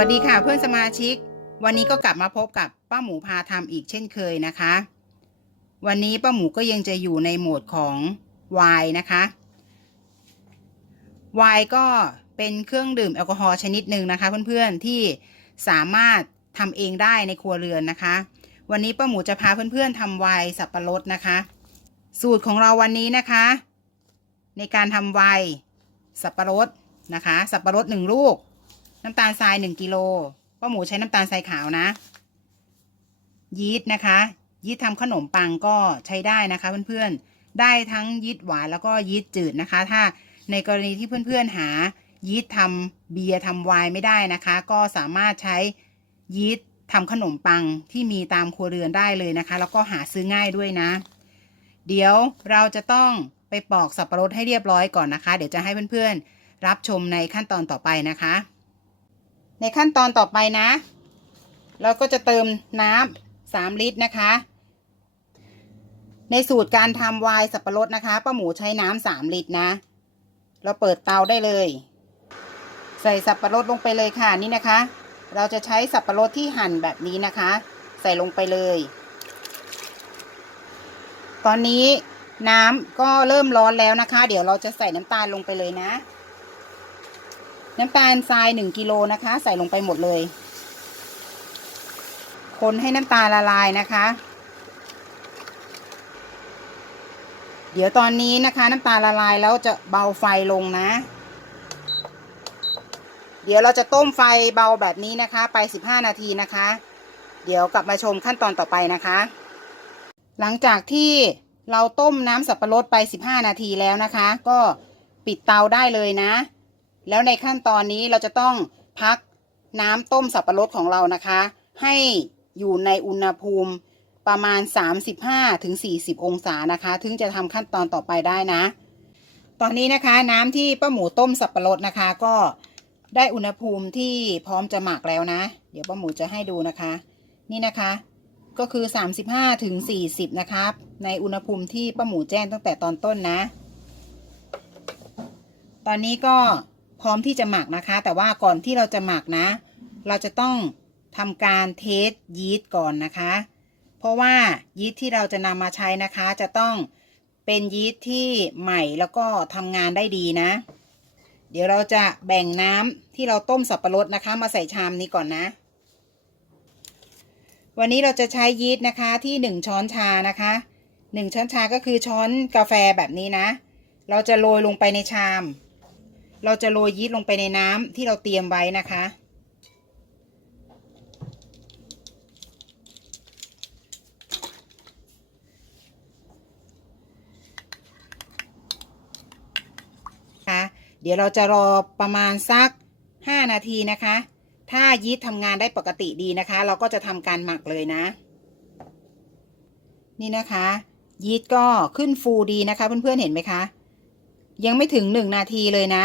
วัสดีค่ะเพื่อนสมาชิก วันนี้ก็กลับมาพบกับป้าหมูพาทำอีกเช่นเคยนะคะ วันนี้ป้าหมูก็ยังจะอยู่ในโหมดของไวน์นะคะไวน์ก็เป็นเครื่องดื่มแอลกอฮอล์ชนิดหนึ่งนะคะ เพื่อนๆที่สามารถทำเองได้ในครัวเรือนนะคะ วันนี้ป้าหมูจะพาเพื่อนๆทำไวน์สับปะรดนะคะ สูตรของเราวันนี้นะคะ ในการทำไวน์สับปะรดนะคะ สับปะรดหนึ่งลูก น้ำตาลทรายหนึ่งกิโลป้าหมูใช้น้ำตาลทรายขาวนะ ยีสต์นะคะ ยีสต์ทำขนมปังก็ใช้ได้นะคะ เพื่อนๆ ได้ทั้งยีสต์หวานแล้วก็ยีสต์จืดนะคะ ถ้าในกรณีที่เพื่อนๆหายีสต์ทำเบียร์ทำไวน์ไม่ได้นะคะ ก็สามารถใช้ยีสต์ทำขนมปังที่มีตามครัวเรือนได้เลยนะคะ แล้วก็หาซื้อง่ายด้วยนะ เดี๋ยวเราจะต้องไปปอกสับปะรดให้เรียบร้อยก่อนนะคะ เดี๋ยวจะให้เพื่อนๆรับชมในขั้นตอนต่อไปนะคะ ในขั้นตอนต่อไปนะ เราก็จะเติมน้ำสามลิตรนะคะ ในสูตรการทำไวน์สับปะรดนะคะป้าหมูใช้น้ำสามลิตรนะ เราเปิดเตาได้เลย ใส่สับปะรดลงไปเลยค่ะนี่นะคะ เราจะใช้สับปะรดที่หั่นแบบนี้นะคะ ใส่ลงไปเลย ตอนนี้น้ำก็เริ่มร้อนแล้วนะคะ เดี๋ยวเราจะใส่น้ำตาลลงไปเลยนะ น้ำตาลทรายหนึ่งกิโลนะคะ ใส่ลงไปหมดเลย คนให้น้ำตาลละลายนะคะ เดี๋ยวตอนนี้นะคะ น้ำตาลละลายแล้วจะเบาไฟลงนะ เดี๋ยวเราจะต้มไฟเบาแบบนี้นะคะ ไปสิบห้านาทีนะคะ เดี๋ยวกลับมาชมขั้นตอนต่อไปนะคะ หลังจากที่เราต้มน้ำสับปะรดไปสิบห้านาทีแล้วนะคะ ก็ปิดเตาได้เลยนะ แล้วในขั้นตอนนี้เราจะต้องพักน้ำต้มสับปะรดของเรานะคะ ให้อยู่ในอุณหภูมิประมาณ 35ถึง40องศานะคะ ถึงจะทำขั้นตอนต่อไปได้นะ ตอนนี้นะคะน้ำที่ป้าหมูต้มสับปะรดนะคะ ก็ได้อุณหภูมิที่พร้อมจะหมักแล้วนะ เดี๋ยวป้าหมูจะให้ดูนะคะ นี่นะคะก็คือ 35ถึง40นะครับ ในอุณหภูมิที่ป้าหมูแจ้งตั้งแต่ตอนต้นนะ ตอนนี้ก็ พร้อมที่จะหมักนะคะ แต่ว่าก่อนที่เราจะหมักนะ เราจะต้องทำการเทสยีสต์ก่อนนะคะ เพราะว่ายีสต์ที่เราจะนำมาใช้นะคะ จะต้องเป็นยีสต์ที่ใหม่แล้วก็ทำงานได้ดีนะ เดี๋ยวเราจะแบ่งน้ำที่เราต้มสับปะรดนะคะ มาใส่ชามนี้ก่อนนะ วันนี้เราจะใช้ยีสต์นะคะที่หนึ่งช้อนชานะคะหนึ่งช้อนชาก็คือช้อนกาแฟแบบนี้นะ เราจะโรยลงไปในชาม เราจะโรยยีสต์ลงไปในน้ำที่เราเตรียมไว้นะคะค่ะเดี๋ยวเราจะรอประมาณสัก 5 นาทีนะคะ ถ้ายีสต์ทำงานได้ปกติดีนะคะ เราก็จะทำการหมักเลยนะ นี่นะคะ ยีสต์ก็ขึ้นฟูดีนะคะ เพื่อนๆเห็นไหมคะ ยังไม่ถึง 1 นาทีเลยนะ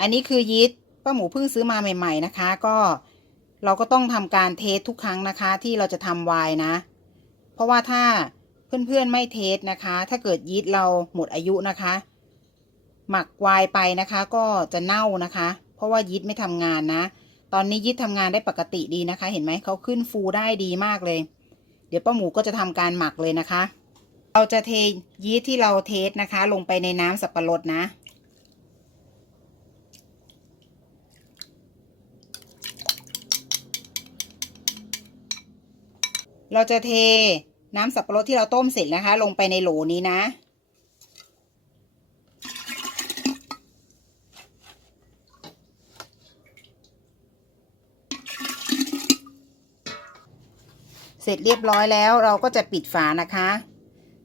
อันนี้คือยีสต์ป้าหมูเพิ่งซื้อมาใหม่ ๆ นะคะ ก็เราก็ต้องทำการเทสทุกครั้งนะคะ ที่เราจะทำไวน์นะ เพราะว่าถ้าเพื่อนๆไม่เทสนะคะ ถ้าเกิดยีสต์เราหมดอายุนะคะ หมักไวน์ไปนะคะ ก็จะเน่านะคะ เพราะว่ายีสต์ไม่ทำงานนะ ตอนนี้ยีสต์ทำงานได้ปกติดีนะคะ เห็นไหมเขาขึ้นฟูได้ดีมากเลย เดี๋ยวป้าหมูก็จะทำการหมักเลยนะคะ เราจะเทยีสต์ที่เราเทสนะคะ ลงไปในน้ำสับปะรดนะ เราจะเทน้ำสับปะรดที่เราต้มเสร็จนะคะ ลงไปในโหลนี้นะ เสร็จเรียบร้อยแล้วเราก็จะปิดฝานะคะ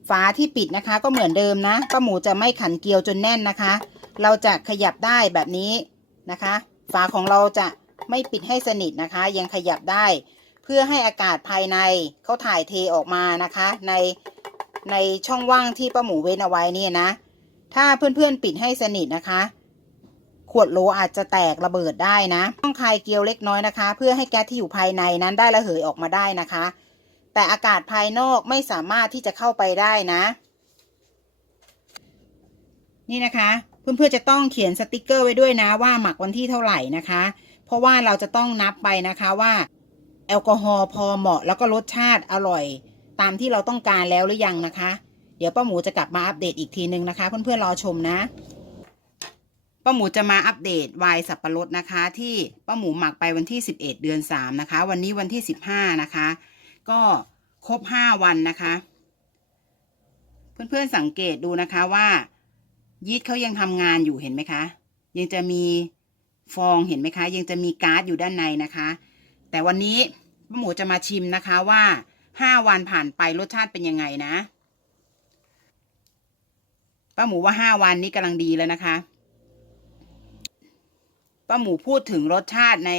ฝาที่ปิดนะคะก็เหมือนเดิมนะป้าหมูจะไม่ขันเกลียวจนแน่นนะคะ เราจะขยับได้แบบนี้นะคะ ฝาของเราจะไม่ปิดให้สนิทนะคะ ยังขยับได้ พื่อให้อากาศภายในเขาถ่ายเทออกมานะคะ ในในช่องว่างที่ป้าหมูเว้นเอาไว้นี่นะ ถ้าเพื่อนๆปิดให้สนิทนะคะ ขวดโหลอาจจะแตกระเบิดได้นะ ต้องคลายเกลียวเล็กน้อยนะคะ เพื่อให้แก๊สที่อยู่ภายในนั้นได้ระเหยออกมาได้นะคะ แต่อากาศภายนอกไม่สามารถที่จะเข้าไปได้นะ นี่นะคะ เพื่อนๆจะต้องเขียนสติกเกอร์ไว้ด้วยนะว่าหมักวันที่เท่าไหร่นะคะ เพราะว่าเราจะต้องนับไปนะคะว่า แอลกอฮอล์พอเหมาะแล้วก็รสชาติอร่อย ตามที่เราต้องการแล้วหรือยังนะคะ เดี๋ยวป้าหมูจะกลับมาอัปเดตอีกทีนึงนะคะ เพื่อนๆรอชมนะป้าหมูจะมาอัปเดตไวน์สับปะรดนะคะ ที่ป้าหมูหมักไปวันที่ 11 เดือน 3 นะคะ วันนี้วันที่ 15 นะคะ ก็ครบ 5 วันนะคะ เพื่อนๆสังเกตดูนะคะว่า ยีสต์เขายังทำงานอยู่เห็นไหมคะ ยังจะมีฟองเห็นไหมคะ ยังจะมีก๊าซอยู่ด้านในนะคะ แต่วันนี้ป้าหมูจะมาชิมนะคะว่า5วันผ่านไปรสชาติเป็นยังไงนะป้าหมูว่า5วันนี้กำลังดีแล้วนะคะป้าหมูพูดถึงรสชาติใน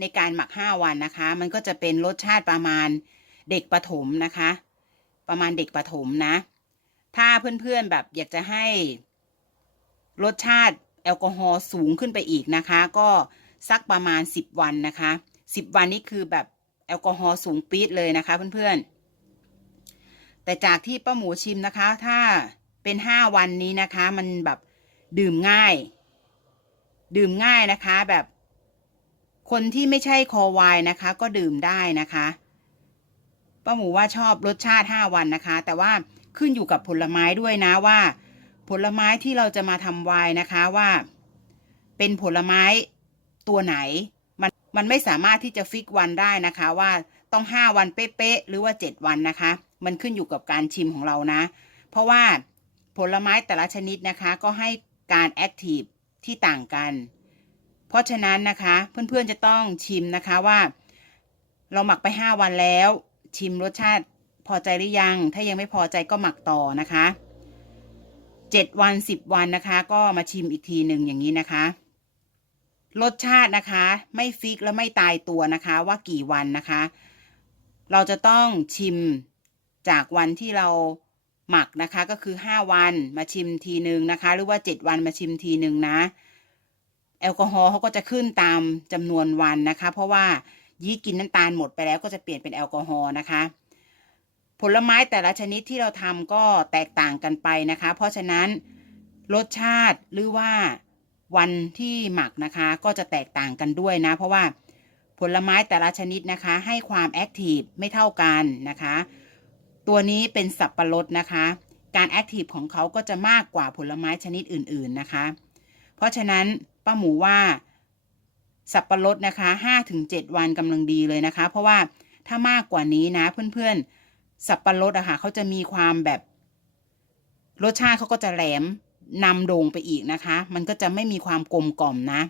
ในการหมัก5วันนะคะ มันก็จะเป็นรสชาติประมาณเด็กประถมนะคะ ประมาณเด็กประถมนะ ถ้าเพื่อนๆแบบอยากจะให้รสชาติแอลกอฮอล์สูงขึ้นไปอีกนะคะ ก็สักประมาณ10วันนะคะ 10วันนี้คือแบบแอลกอฮอล์สูงปี๊ดเลยนะคะเพื่อนๆ แต่จากที่ป้าหมูชิมนะคะ ถ้าเป็น5วันนี้นะคะ มันแบบดื่มง่าย ดื่มง่ายนะคะแบบ คนที่ไม่ใช่คอไวน์นะคะ ก็ดื่มได้นะคะป้าหมูว่าชอบรสชาติ5วันนะคะ แต่ว่าขึ้นอยู่กับผลไม้ด้วยนะว่า ผลไม้ที่เราจะมาทำไวน์นะคะว่า เป็นผลไม้ตัวไหน มันมันไม่สามารถที่จะฟิกวันได้นะคะ ว่าต้อง 5 วันเป๊ะๆหรือว่า 7 วันนะคะ มันขึ้นอยู่กับการชิมของเรานะ เพราะว่าผลไม้แต่ละชนิดนะคะก็ให้การแอคทีฟที่ต่างกัน เพราะฉะนั้นนะคะ เพื่อนๆจะต้องชิมนะคะว่า เราหมักไป 5 วันแล้ว ชิมรสชาติพอใจหรือยัง ถ้ายังไม่พอใจก็หมักต่อนะคะ 7 วัน 10 วันนะคะ ก็มาชิมอีกทีหนึ่งอย่างนี้นะคะ รสชาตินะคะ ไม่ฟิกและไม่ตายตัวนะคะ ว่ากี่วันนะคะ เราจะต้องชิมจากวันที่เราหมักนะคะก็คือ 5 วันมาชิมทีหนึ่งนะคะ หรือว่า 7 วันมาชิมทีหนึ่งนะ แอลกอฮอล์เขาก็จะขึ้นตามจำนวนวันนะคะ เพราะว่ายีสต์กินน้ำตาลหมดไปแล้วก็จะเปลี่ยนเป็นแอลกอฮอล์นะคะ ผลไม้แต่ละชนิดที่เราทำก็แตกต่างกันไปนะคะ เพราะฉะนั้นรสชาติหรือว่า วันที่หมักนะคะ ก็จะแตกต่างกันด้วยนะ เพราะว่าผลไม้แต่ละชนิดนะคะ ให้ความแอคทีฟไม่เท่ากันนะคะ ตัวนี้เป็นสับปะรดนะคะ การแอคทีฟของเขาก็จะมากกว่าผลไม้ชนิดอื่น ๆนะคะ เพราะฉะนั้นป้าหมูว่าสับปะรดนะคะ5-7 วันกำลังดีเลยนะคะ เพราะว่าถ้ามากกว่านี้นะเพื่อนๆ สับปะรดอะค่ะเขาจะมีความแบบรสชาติเขาก็จะแหลม นำโด่งไปอีกนะคะ มันก็จะไม่มีความกลมกล่อมนะ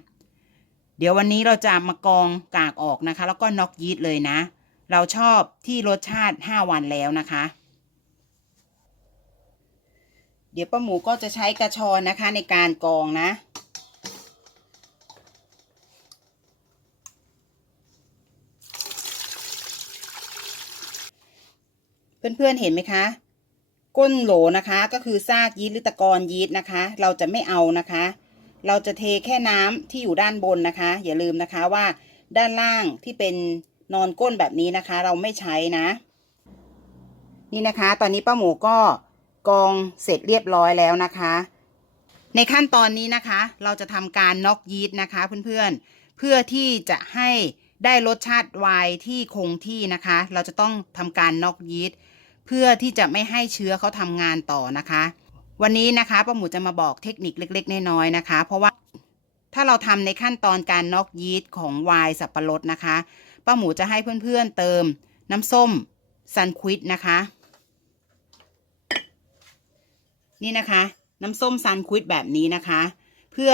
เดี๋ยววันนี้เราจะมากองกากออกนะคะ แล้วก็น็อกยีสต์เลยนะ เราชอบที่รสชาติ 5 วันแล้วนะคะ เดี๋ยวป้าหมูก็จะใช้กระชอนนะคะในการกรองนะเพื่อนๆเห็นไหมคะ ก้นโหลนะคะ ก็คือซากยีสต์หรือตะกอนยีสต์นะคะ เราจะไม่เอานะคะ เราจะเทแค่น้ำที่อยู่ด้านบนนะคะ อย่าลืมนะคะว่าด้านล่างที่เป็นนอนก้นแบบนี้นะคะ เราไม่ใช้นะ นี่นะคะ ตอนนี้ป้าหมูก็กองเสร็จเรียบร้อยแล้วนะคะ ในขั้นตอนนี้นะคะ เราจะทำการน็อกยีสต์นะคะเพื่อนๆ เพื่อที่จะให้ได้รสชาติไวน์ที่คงที่นะคะ เราจะต้องทำการน็อกยีสต์ เพื่อที่จะไม่ให้เชื้อเขาทำงานต่อนะคะ วันนี้นะคะป้าหมูจะมาบอกเทคนิคเล็ก ๆ น้อยๆนะคะ เพราะว่าถ้าเราทำในขั้นตอนการน็อกยีสต์ของไวน์สับปะรดนะคะป้าหมูจะให้เพื่อนๆเติมน้ำส้มซันควิดนะคะ นี่นะคะ น้ำส้มซันควิดแบบนี้นะคะ เพื่อ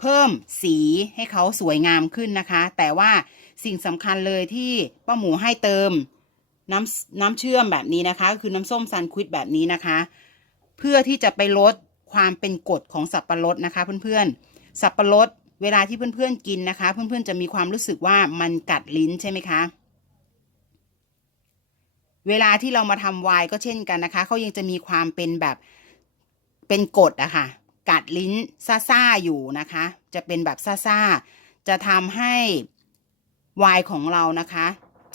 เพิ่มสีให้เขาสวยงามขึ้นนะคะ แต่ว่าสิ่งสำคัญเลยที่ป้าหมูให้เติม น้ำน้ำเชื่อมแบบนี้นะคะก็คือน้ำส้มซันควิดแบบนี้นะคะ เพื่อที่จะไปลดความเป็นกรดของสับปะรดนะคะเพื่อนๆ สับปะรดเวลาที่เพื่อนๆกินนะคะ เพื่อนๆจะมีความรู้สึกว่ามันกัดลิ้นใช่ไหมคะ เวลาที่เรามาทำไวน์ก็เช่นกันนะคะเขายังจะมีความเป็นแบบเป็นกรดอะค่ะกัดลิ้นซ่าๆอยู่นะคะ จะเป็นแบบซ่าๆจะทำให้ไวน์ของเรานะคะ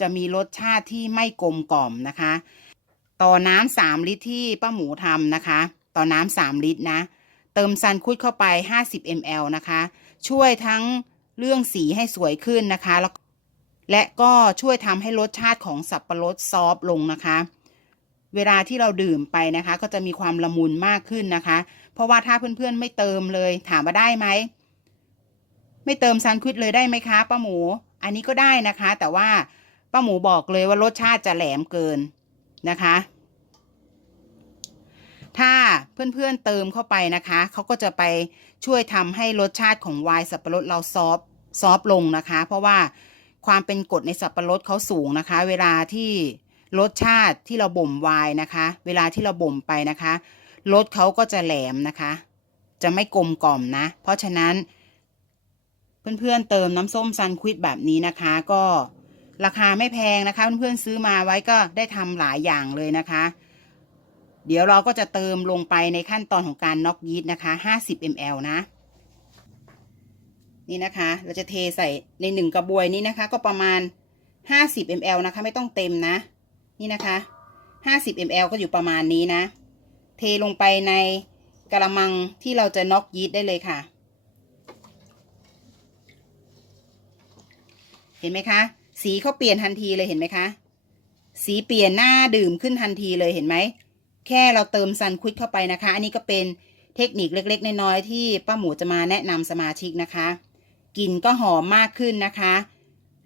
จะมีรสชาติที่ไม่กลมกล่อมนะคะ ต่อน้ำสามลิตรที่ป้าหมูทำนะคะ ต่อน้ำสามลิตรนะ เติมซันคุดเข้าไป 50 ml นะคะ ช่วยทั้งเรื่องสีให้สวยขึ้นนะคะ แล้วและก็ช่วยทำให้รสชาติของสับปะรดซอฟลงนะคะ เวลาที่เราดื่มไปนะคะ ก็จะมีความละมุนมากขึ้นนะคะ เพราะว่าถ้าเพื่อนๆไม่เติมเลยถามว่าได้ไหมไม่เติมซันควิดเลยได้ไหมคะป้าหมู อันนี้ก็ได้นะคะ แต่ว่า ป้าหมูบอกเลยว่ารสชาติจะแหลมเกินนะคะ ถ้าเพื่อนๆเติมเข้าไปนะคะ เขาก็จะไปช่วยทำให้รสชาติของไวน์สับปะรดเราซอฟซอฟลงนะคะ เพราะว่าความเป็นกรดในสับปะรดเขาสูงนะคะ เวลาที่รสชาติที่เราบ่มไวน์นะคะ เวลาที่เราบ่มไปนะคะรสเขาก็จะแหลมนะคะ จะไม่กลมกล่อมนะ เพราะฉะนั้นเพื่อนๆเติมน้ำส้มซันควิดแบบนี้นะคะ ก็ ราคาไม่แพงนะคะ เพื่อนๆซื้อมาไว้ก็ได้ทำหลายอย่างเลยนะคะ เดี๋ยวเราก็จะเติมลงไปในขั้นตอนของการน็อกยีสต์นะคะ 50 ml นะ นี่นะคะ เราจะเทใส่ในหนึ่งกระบวยนี้นะคะ ก็ประมาณ 50 ml นะคะ ไม่ต้องเต็มนะ นี่นะคะ 50 ml ก็อยู่ประมาณนี้นะ เทลงไปในกระมังที่เราจะน็อกยีสต์ได้เลยค่ะ เห็นไหมคะ สีเขาเปลี่ยนทันทีเลยเห็นไหมคะ สีเปลี่ยนหน้าดื่มขึ้นทันทีเลยเห็นไหม แค่เราเติมซันควิดเข้าไปนะคะ อันนี้ก็เป็นเทคนิคเล็กๆ น้อยๆที่ป้าหมูจะมาแนะนำสมาชิกนะคะกลิ่นก็หอมมากขึ้นนะคะ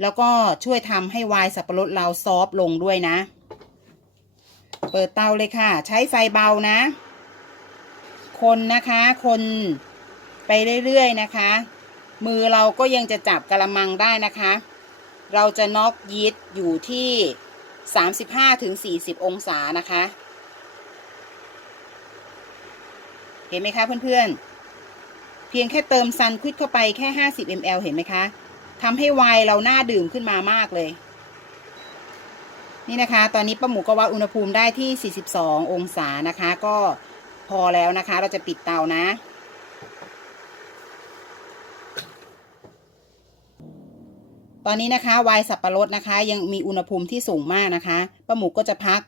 แล้วก็ช่วยทำให้วน์สับปะรดเราซอฟต์ลงด้วยนะ เปิดเตาเลยค่ะ ใช้ไฟเบานะ คนนะคะ คนไปเรื่อยๆนะคะ มือเราก็ยังจะจับกระมังได้นะคะ เราจะน็อกยีสต์อยู่ที่ 35-40 องศานะคะ เห็นไหมคะเพื่อนๆ เพียงแค่เติมซันควิดเข้าไปแค่ 50 ml เห็นไหมคะทำให้ไวน์เราน่าดื่มขึ้นมามากเลย นี่นะคะ ตอนนี้ป้าหมูก็วัดอุณหภูมิได้ที่ 42 องศานะคะ ก็พอแล้วนะคะ เราจะปิดเตานะ ตอนนี้นะคะวน์สับปะรดนะคะ ยังมีอุณหภูมิที่สูงมากนะคะป้าหมูก็จะพัก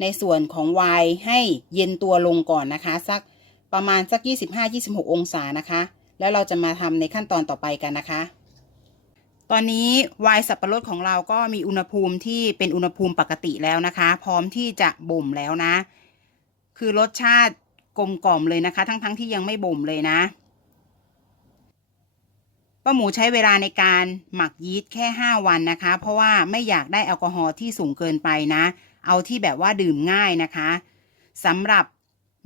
ในส่วนของวน์ให้เย็นตัวลงก่อนนะคะ สักประมาณสัก 25-26 องศานะคะ แล้วเราจะมาทำในขั้นตอนต่อไปกันนะคะ ตอนนี้วน์สับปะรดของเราก็มีอุณหภูมิที่เป็นอุณหภูมิปกติแล้วนะคะ พร้อมที่จะบ่มแล้วนะ คือรสชาติกลมกล่อมเลยนะคะ ทั้งๆทที่ยังไม่บ่มเลยนะ หมูใช้เวลาในการหมักยีสต์แค่ 5 วันนะคะ เพราะว่าไม่อยากได้แอลกอฮอล์ที่สูงเกินไปนะ เอาที่แบบว่าดื่มง่ายนะคะสำหรับ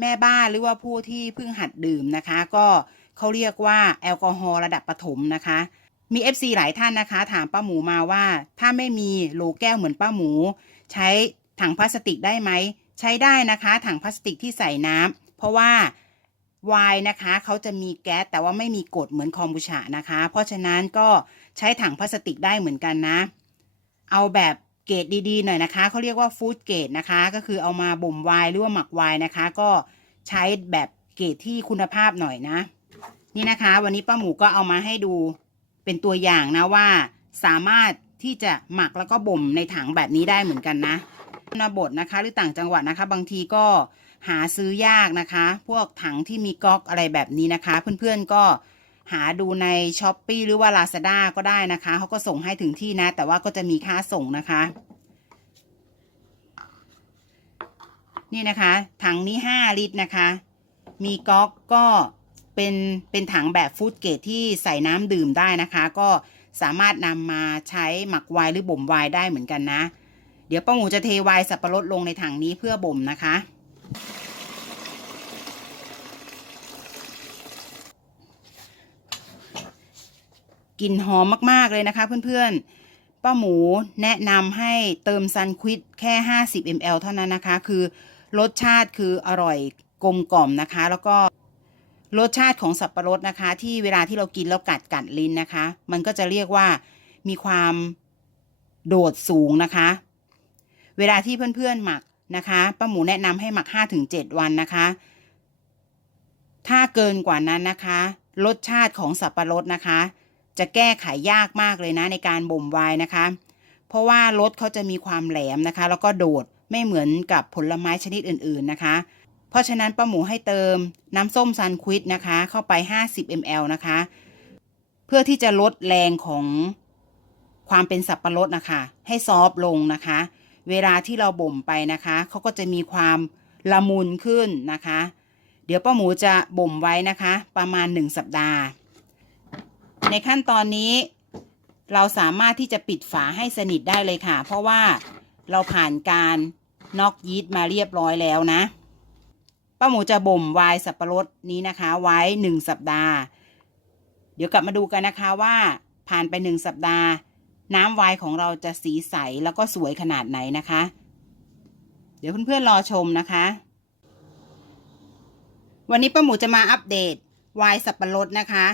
แม่บ้านหรือว่าผู้ที่เพิ่งหัดดื่มนะคะ ก็เขาเรียกว่าแอลกอฮอล์ระดับปฐมนะคะ มี FC หลายท่านนะคะ ถามป้าหมูมาว่า ถ้าไม่มีโหลแก้วเหมือนป้าหมู ใช้ถังพลาสติกได้ไหมใช้ได้นะคะ ถังพลาสติกที่ใส่น้ำเพราะว่า ไวน์นะคะเขาจะมีแก๊สแต่ว่าไม่มีกรดเหมือนคอมบูชานะคะ เพราะฉะนั้นก็ใช้ถังพลาสติกได้เหมือนกันนะ เอาแบบเกรดดีๆหน่อยนะคะเขาเรียกว่าฟู้ดเกรดนะคะ ก็คือเอามาบ่มไวน์หรือว่าหมักไวน์นะคะ ก็ใช้แบบเกรดที่คุณภาพหน่อยนะ นี่นะคะ วันนี้ป้าหมูก็เอามาให้ดูเป็นตัวอย่างนะว่า สามารถที่จะหมักแล้วก็บ่มในถังแบบนี้ได้เหมือนกันนะชนบทนะคะ หรือต่างจังหวัดนะคะ บางทีก็ หาซื้อยากนะคะ พวกถังที่มีก๊อกอะไรแบบนี้นะคะ เพื่อนๆก็หาดูใน s h อ p e e หรือว่า Lazada ก็ได้นะคะ เขาก็ส่งให้ถึงที่นะ แต่ว่าก็จะมีค่าส่งนะคะ นี่นะคะ ถังนี้ 5 ลิตรนะคะ มีก๊อกก็เป็นเป็นถังแบบฟู้ดเกรดที่ใส่น้ำดื่มได้นะคะ ก็สามารถนำมาใช้หมักไวน์หรือบ่มไวน์ได้เหมือนกันนะ เดี๋ยวป้าหมูจะเทไวน์สับปะรดลงในถังนี้เพื่อบ่มนะคะ กลิ่นหอมมาก ๆ เลยนะคะเพื่อนๆ ป้าหมูแนะนำให้เติมซันควิดแค่ 50 ml เท่านั้นนะคะ คือรสชาติคืออร่อยกลมกล่อมนะคะ แล้วก็รสชาติของสับปะรดนะคะ ที่เวลาที่เรากินแล้วกัดกัดลิ้นนะคะ มันก็จะเรียกว่ามีความโดดสูงนะคะ เวลาที่เพื่อนๆหมัก นะคะป้าหมูแนะนำให้หมัก 5-7 วันนะคะ ถ้าเกินกว่านั้นนะคะ รสชาติของสับปะรดนะคะ จะแก้ไขยากมากเลยนะในการบ่มไวน์นะคะ เพราะว่ารสเขาจะมีความแหลมนะคะ แล้วก็โดดไม่เหมือนกับผลไม้ชนิดอื่นๆนะคะ เพราะฉะนั้นป้าหมูให้เติมน้ำส้มซันควิดนะคะ เข้าไป 50 ml นะคะ เพื่อที่จะลดแรงของความเป็นสับปะรดนะคะ ให้ซอฟลงนะคะ เวลาที่เราบ่มไปนะคะเขาก็จะมีความละมุนขึ้นนะคะ เดี๋ยวป้าหมูจะบ่มไว้นะคะ ประมาณ 1 สัปดาห์ ในขั้นตอนนี้ เราสามารถที่จะปิดฝาให้สนิทได้เลยค่ะ เพราะว่าเราผ่านการน็อกยีสต์มาเรียบร้อยแล้วนะป้าหมูจะบ่มไวน์สับปะรดนี้นะคะ ไว้ 1 สัปดาห์ เดี๋ยวกลับมาดูกันนะคะว่าผ่านไป 1 สัปดาห์ น้ำไวน์ของเราจะสีใสแล้วก็สวยขนาดไหนนะคะ เดี๋ยวเพื่อนๆรอชมนะคะ วันนี้ป้าหมูจะมาอัปเดตไวน์สับปะรดนะคะ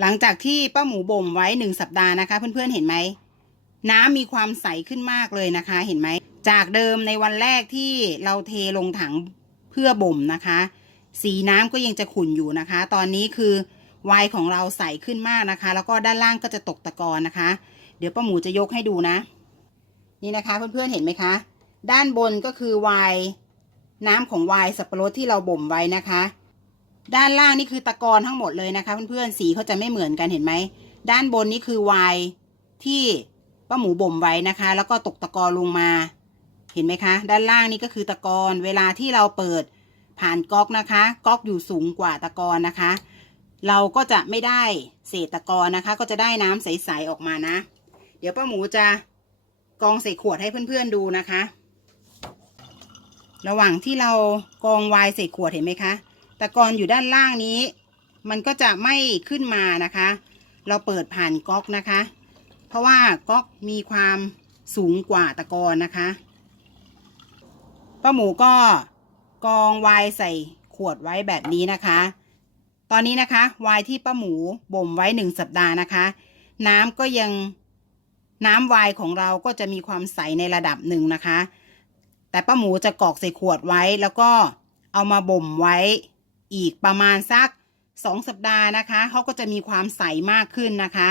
หลังจากที่ป้าหมูบ่มไว้หนึ่งสัปดาห์นะคะ เพื่อนๆเห็นไหมน้ำมีความใสขึ้นมากเลยนะคะ เห็นไหม จากเดิมในวันแรกที่เราเทลงถังเพื่อบ่มนะคะ สีน้ำก็ยังจะขุ่นอยู่นะคะ ตอนนี้คือ วน์ของเราใสขึ้นมากนะคะ แล้วก็ด้านล่างก็จะตกตะกอนนะคะ เดี๋ยวป้าหมูจะยกให้ดูนะ นี่นะคะเพื่อนๆเห็นไหมคะ ด้านบนก็คือวน์น้ำของวน์สับปะรดที่เราบ่มไว้นะคะ ด้านล่างนี่คือตะกอนทั้งหมดเลยนะคะ เพื่อนๆสีเขาจะไม่เหมือนกันเห็นไหมด้านบนนี่คือวน์ที่ป้าหมูบ่มไว้นะคะ แล้วก็ตกตะกอนลงมา เห็นไหมคะ ด้านล่างนี่ก็คือตะกอนเวลาที่เราเปิดผ่านก๊อกนะคะ ก๊อกอยู่สูงกว่าตะกอนนะคะ เราก็จะไม่ได้เศษตะกอนนะคะ ก็จะได้น้ำใสๆออกมานะ เดี๋ยวป้าหมูจะกองใส่ขวดให้เพื่อนๆดูนะคะ ระหว่างที่เรากองวน์ใส่ขวดเห็นไหมคะตะกอนอยู่ด้านล่างนี้ มันก็จะไม่ขึ้นมานะคะ เราเปิดผ่านก๊อกนะคะ เพราะว่าก๊อกมีความสูงกว่าตะกอนนะคะป้าหมูก็กองวน์ใส่ขวดไว้แบบนี้นะคะ ตอนนี้นะคะไวน์ที่ป้าหมูบ่มไว้หนึ่งสัปดาห์นะคะ น้ำก็ยังน้ำวน์ของเราก็จะมีความใสในระดับหนึ่งนะคะ แต่ป้าหมูจะกรอกใส่ขวดไว้แล้วก็เอามาบ่มไว้อีกประมาณสักสองสัปดาห์นะคะเขาก็จะมีความใสมากขึ้นนะคะ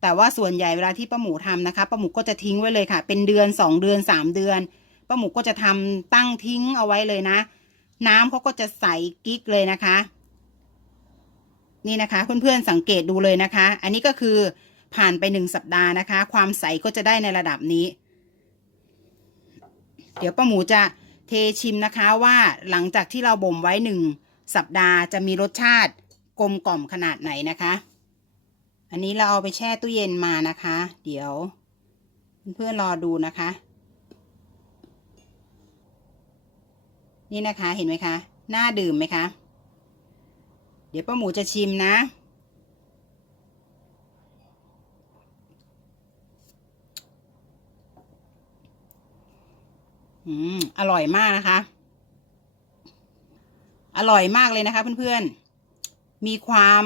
แต่ว่าส่วนใหญ่เวลาที่ป้าหมูทำนะคะป้าหมูก็จะทิ้งไว้เลยค่ะ เป็นเดือนสองเดือนสามเดือนป้าหมูก็จะทำตั้งทิ้งเอาไว้เลยนะ น้ำเขาก็จะใสกิ๊กเลยนะคะ นี่นะคะ เพื่อนๆสังเกตดูเลยนะคะ อันนี้ก็คือผ่านไปหนึ่งสัปดาห์นะคะ ความใสก็จะได้ในระดับนี้ เดี๋ยวป้าหมูจะเทชิมนะคะว่าหลังจากที่เราบ่มไว้หนึ่งสัปดาห์จะมีรสชาติกลมกล่อมขนาดไหนนะคะ อันนี้เราเอาไปแช่ตู้เย็นมานะคะ เดี๋ยว เพื่อนๆรอดูนะคะ นี่นะคะเห็นไหมคะ น่าดื่มไหมคะ ดี๋ยวป้าหมูจะชิมนะ อืม อร่อยมากนะคะ อร่อยมากเลยนะคะเพื่อนๆ มีความ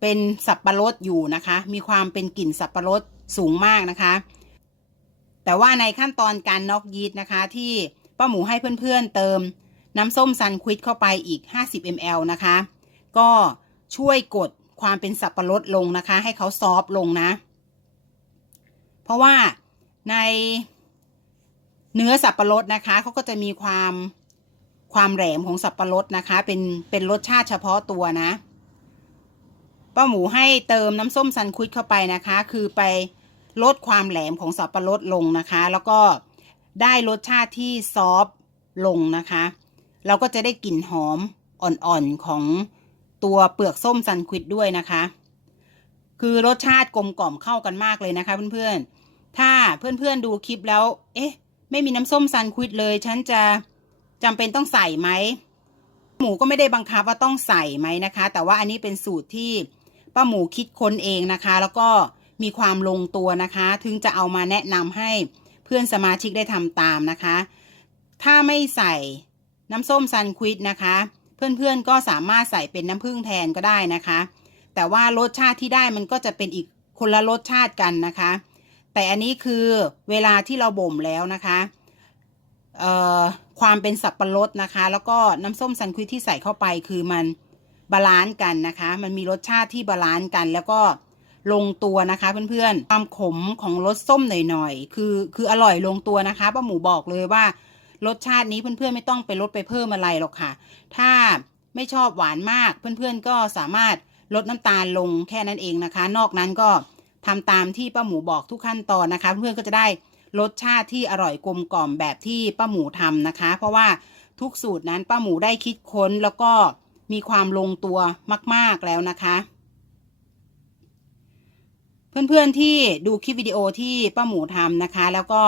เป็นสับปะรดอยู่นะคะ มีความเป็นกลิ่นสับปะรดสูงมากนะคะ แต่ว่าในขั้นตอนการน็อกยีสต์นะคะ ที่ป้าหมูให้เพื่อนๆเติม น้ำส้มซันควิดเข้าไปอีก 50 ml นะคะ ก็ช่วยกดความเป็นสับปะรดลงนะคะ ให้เขาซอฟต์ลงนะ เพราะว่าในเนื้อสับปะรดนะคะเขาก็จะมีความความแหลมของสับปะรดนะคะ เป็นเป็นรสชาติเฉพาะตัวนะป้าหมูให้เติมน้ำส้มซันควิดเข้าไปนะคะ คือไปลดความแหลมของสับปะรดลงนะคะ แล้วก็ได้รสชาติที่ซอฟต์ลงนะคะ เราก็จะได้กลิ่นหอมอ่อนๆของตัวเปลือกส้มซันควิดด้วยนะคะ คือรสชาติกลมกล่อมเข้ากันมากเลยนะคะเพื่อนๆ ถ้าเพื่อนๆดูคลิปแล้ว เอ๊ะ ไม่มีน้ำส้มซันควิดเลย ฉันจะจำเป็นต้องใส่ไหม หมูก็ไม่ได้บังคับว่าต้องใส่ไหมนะคะ แต่ว่าอันนี้เป็นสูตรที่ป้าหมูคิดค้นเองนะคะ แล้วก็มีความลงตัวนะคะ ถึงจะเอามาแนะนำให้เพื่อนสมาชิกได้ทำตามนะคะ ถ้าไม่ใส่ น้ำส้มซันควิดนะคะ เพื่อนๆก็สามารถใส่เป็นน้ำผึ้งแทนก็ได้นะคะ แต่ว่ารสชาติที่ได้มันก็จะเป็นอีกคนละรสชาติกันนะคะ แต่อันนี้คือเวลาที่เราบ่มแล้วนะคะเอ่อความเป็นสับปะรดนะคะ แล้วก็น้ำส้มซันควิดที่ใส่เข้าไปคือมันบาลานซ์กันนะคะ มันมีรสชาติที่บาลานซ์กัน แล้วก็ลงตัวนะคะเพื่อนๆ ความขมของรสส้มหน่อยๆ คือคืออร่อยลงตัวนะคะป้าหมูบอกเลยว่า รสชาตินี้เพื่อนๆไม่ต้องไปลดไปเพิ่มอะไรหรอกค่ะ ถ้าไม่ชอบหวานมากเพื่อนๆก็สามารถลดน้ำตาลลงแค่นั้นเองนะคะ นอกนั้นก็ทำตามที่ป้าหมูบอกทุกขั้นตอนนะคะ เพื่อนๆก็จะได้รสชาติที่อร่อยกลมกล่อมแบบที่ป้าหมูทำนะคะ เพราะว่าทุกสูตรนั้นป้าหมูได้คิดค้นแล้วก็มีความลงตัวมาก ๆแล้วนะคะ เพื่อนๆที่ดูคลิปวิดีโอที่ป้าหมูทำนะคะ แล้วก็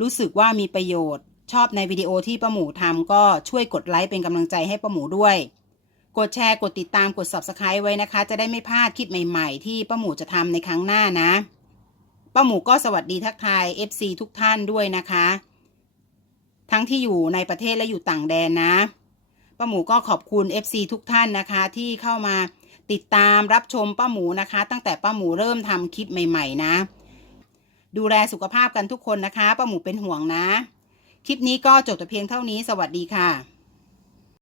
รู้สึกว่ามีประโยชน์ ชอบในวิดีโอที่ป้าหมูทำก็ช่วยกดไลค์เป็นกำลังใจให้ป้าหมูด้วย กดแชร์กดติดตามกด subscribe ไว้นะคะ จะได้ไม่พลาดคลิปใหม่ๆ ที่ป้าหมูจะทำในครั้งหน้านะป้าหมูก็สวัสดีทักทาย FC ทุกท่านด้วยนะคะ ทั้งที่อยู่ในประเทศและอยู่ต่างแดนนะป้าหมูก็ขอบคุณ FC ทุกท่านนะคะ ที่เข้ามาติดตามรับชมป้าหมูนะคะ ตั้งแต่ป้าหมูเริ่มทำคลิปใหม่ ๆ นะ ดูแลสุขภาพกันทุกคนนะคะป้าหมูเป็นห่วงนะ คลิปนี้ก็จบแต่เพียงเท่านี้สวัสดีค่ะ